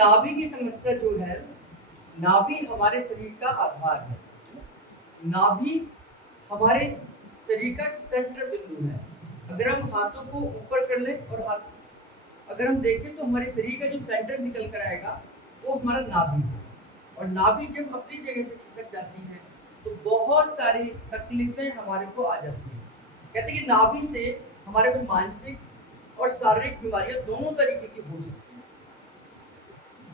नाभि की समस्या जो है, नाभि हमारे शरीर का आधार है। नाभि हमारे शरीर का सेंट्रल बिंदु है। अगर हम हाथों को ऊपर कर लें और हाथ अगर हम देखें तो हमारे शरीर का जो सेंटर निकल कर आएगा वो हमारा नाभि है। और नाभि जब अपनी जगह से खिसक जाती है तो बहुत सारी तकलीफें हमारे को आ जाती हैं। कहते हैं कि नाभि से हमारे को मानसिक और शारीरिक बीमारियां दोनों तरीके की हो सकती हैं।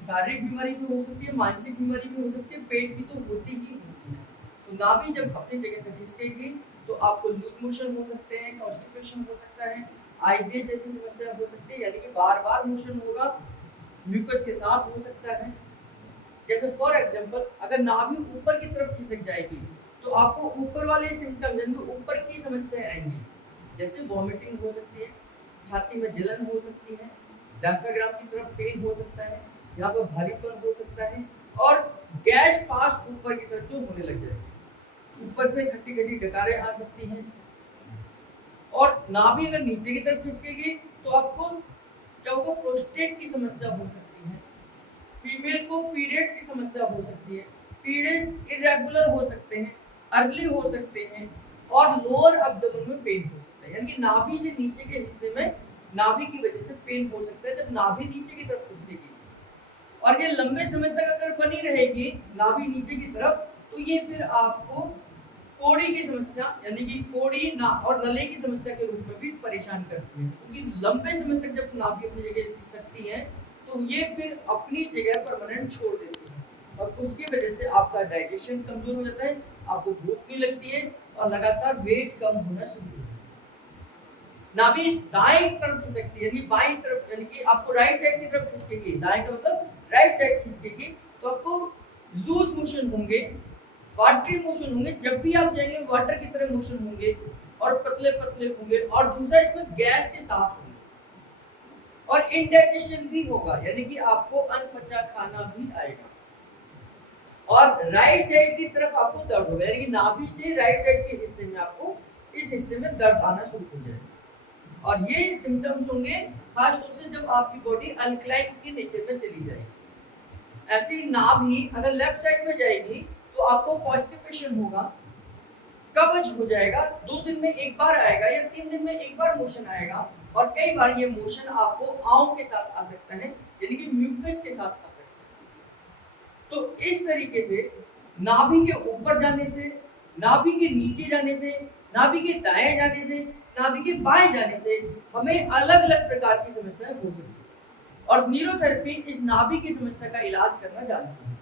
शारीरिक बीमारी भी हो सकती है, मानसिक बीमारी भी हो सकती है, पेट की तो होती ही होती है। तो नाभि जब अपनी जगह से खिसकेगी तो आपको लूज मोशन हो सकते हैं, कॉन्स्टिपेशन हो सकता है, आईबीएस जैसी समस्या हो सकती है, यानी कि बार बार मोशन होगा, म्यूकस के साथ हो सकता है। जैसे फॉर एग्जांपल अगर नाभि ऊपर की तरफ खिसक जाएगी तो आपको ऊपर वाले सिम्टम यानी ऊपर की समस्याएं आएंगी। जैसे वॉमिटिंग हो सकती है, छाती में जलन हो सकती है, डायफ्राम की तरफ पेन हो सकता है, यहाँ पर भारीपन हो सकता है और गैस पास ऊपर की तरफ जो होने लग जाएगी। ऊपर से खट्टी खट्टी डकारें आ सकती हैं। और नाभि अगर नीचे की तरफ खिसकेगी तो आपको क्या होगा, प्रोस्टेट की समस्या हो सकती है। फीमेल को पीरियड्स की समस्या हो सकती है, पीरियड्स इरेगुलर हो सकते हैं, अर्ली हो सकते हैं और लोअर एब्डोमेन में पेन हो सकता है। यानी कि नाभि से नीचे के हिस्से में नाभि की वजह से पेन हो सकता है जब नाभि नीचे की तरफ खिसकेगी। और ये लंबे समय तक अगर बनी रहेगी नाभि नीचे की तरफ तो ये फिर आपको कोड़ी की समस्या यानी कि कोड़ी ना और नले की समस्या के रूप में भी परेशान करती है। क्योंकि लंबे समय तक जब नाभि अपनी जगह खिसकती है तो ये फिर अपनी जगह परमानेंट छोड़ देती है और उसकी वजह से आपका डाइजेशन कमजोर हो जाता है, आपको भूख नहीं लगती है और लगातार वेट कम होना शुरू होता है। नाभि दाएं तरफ खिसकती है, यानी बाईं तरफ, यानी कि आपको राइट साइड की तरफ खिसकेगी, दाएं का मतलब राइट साइड खिसकेगी तो आपको लूज मोशन होंगे, वाटरी मोशन होंगे, जब भी आप जाएंगे वाटर की तरह मोशन होंगे और पतले पतले होंगे और दूसरा इसमें गैस के साथ होंगे और इंडाइजेशन भी होगा, यानी कि आपको अनपचा खाना भी आएगा। और राइट साइड की तरफ आपको दर्द होगा, यानी कि नाभि से राइट साइड के हिस्से में आपको इस हिस्से में दर्द आना शुरू हो जाएगा। और ये सिम्टम्स होंगे खास तौर से जब आपकी बॉडी अल्कलाइन के नेचर में चली जाएगी। ऐसी नाभि अगर लेफ्ट साइड में जाएगी तो आपको कॉन्स्टिपेशन होगा, कब्ज हो जाएगा, 2 दिन में एक बार आएगा या 3 दिन में एक बार मोशन आएगा और कई बार ये मोशन आपको आंव के साथ आ सकता है, यानी कि म्यूकस के साथ आ सकता है। तो इस तरीके से नाभि के ऊपर जाने से, नाभि के नीचे जाने से, नाभि के दाएं जाने से, नाभि के बाएं जाने से हमें अलग अलग प्रकार की समस्याएं हो सकती है और न्यूरोथेरेपी इस नाभि की समस्या का इलाज करना जानती है।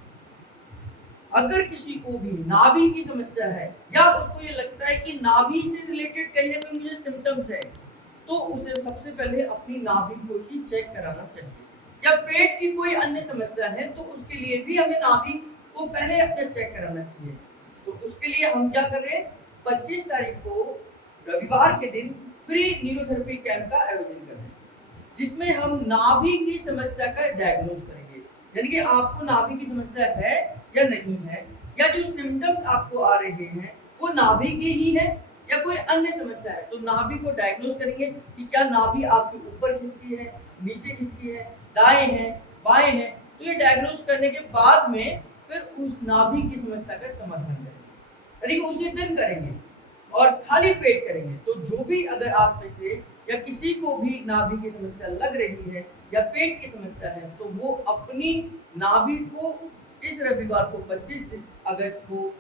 अगर किसी को भी नाभि की समस्या है या उसको ये लगता है कि नाभि से रिलेटेड कहीं ना कहीं मुझे सिम्टम्स है तो उसे सबसे पहले अपनी नाभि को ही चेक कराना चाहिए। या पेट की कोई अन्य समस्या है तो उसके लिए भी हमें नाभि को पहले अपना चेक कराना चाहिए। तो उसके लिए हम क्या कर रहे हैं, 25 तारीख को रविवार के दिन फ्री न्यूरोथेरेपी कैंप का आयोजन कर रहे हैं जिसमें हम नाभि की समस्या का डायग्नोज करेंगे, यानी कि आपको नाभि की समस्या है या नहीं है, या जो सिम्टम्स आपको आ रहे हैं वो नाभि के ही है या कोई अन्य समस्या है। तो नाभि को डायग्नोज करेंगे कि क्या नाभि आपके ऊपर खिसकी है, नीचे खिसकी है, दाएं है, बाएं है। तो ये डायग्नोज करने के बाद में फिर उस नाभि की समस्या का समाधान करेंगे, यानी कि उसी दिन करेंगे और खाली पेट करेंगे। तो जो भी अगर आप में से या किसी को भी नाभि की समस्या लग रही है या पेट की समस्या है तो वो अपनी नाभि को इस रविवार को 25 अगस्त को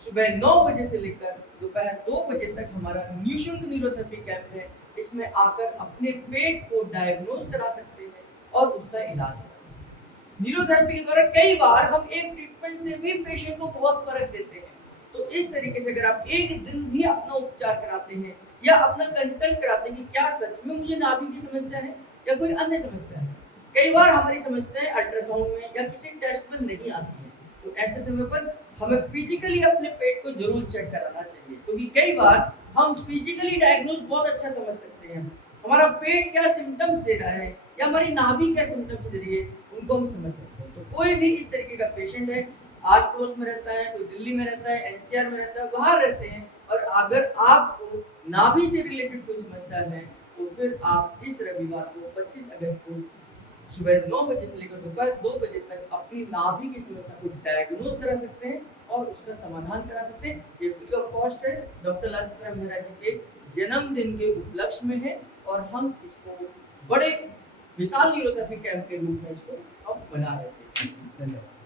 सुबह 9 बजे से लेकर दोपहर 2 बजे तक हमारा निःशुल्क न्यूरोथेरेपी कैंप है। इसमें आकर अपने पेट को डायग्नोज करा सकते हैं और उसका इलाज करा सकते हैं। न्यूरोथेरेपी के द्वारा कई बार हम एक ट्रीटमेंट से भी पेशेंट को बहुत फर्क देते हैं। तो इस तरीके से अगर आप एक दिन भी अपना उपचार कराते हैं या अपना कंसल्ट कराते हैं कि क्या सच में मुझे नाभि की समस्या है या कोई अन्य समस्या है। कई बार हमारी समस्याएं अल्ट्रासाउंड में या किसी टेस्ट में नहीं आती है, तो ऐसे समय पर हमें फिजिकली अपने पेट को जरूर चेक कराना चाहिए, क्योंकि कई बार हम फिजिकली डायग्नोज बहुत अच्छा समझ सकते हैं, हमारा पेट क्या सिम्टम्स दे रहा है या हमारी नाभि क्या सिम्टम्स दे रही है उनको हम समझ सकते हैं। तो कोई भी इस तरीके का पेशेंट है, आस पड़ोस में रहता है, कोई दिल्ली में रहता है, एनसीआर में रहता है, बाहर रहते हैं और अगर आपको नाभि से रिलेटेड कोई समस्या है तो फिर आप इस रविवार को 25 अगस्त को सुबह 9 बजे से लेकर दोपहर 2 बजे तक अपनी नाभि की समस्या को डायग्नोज करा सकते हैं और उसका समाधान करा सकते हैं। ये फ्री ऑफ कॉस्ट है, डॉक्टर लाजपत मेहरा जी के जन्मदिन के उपलक्ष्य में है और हम इसको बड़े विशाल न्यूरोथेरेपी कैंप के रूप में इसको अब बना रहे थे। धन्यवाद।